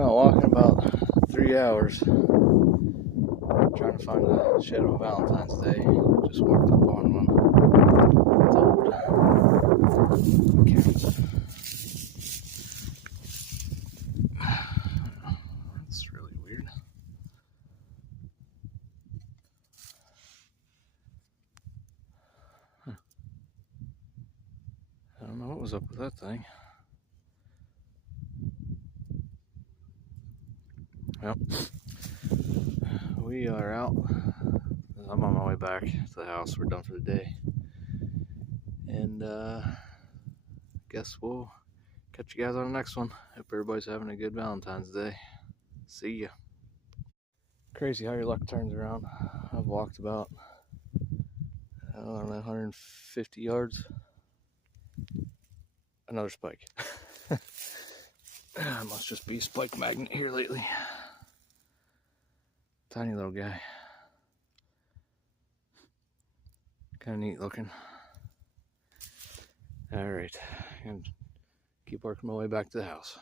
Been out walking about 3 hours, trying to find a shed on Valentine's Day. Just walked up on one. It's old. Counts. That's really weird. Huh. I don't know what was up with that thing. Well, we are out. I'm on my way back to the house. We're done for the day. And guess we'll catch you guys on the next one. Hope everybody's having a good Valentine's Day. See ya. Crazy how your luck turns around. I've walked about, I don't know, 150 yards. Another spike. Must just be a spike magnet here lately. Tiny little guy. Kind of neat looking. Alright, I'm gonna keep working my way back to the house.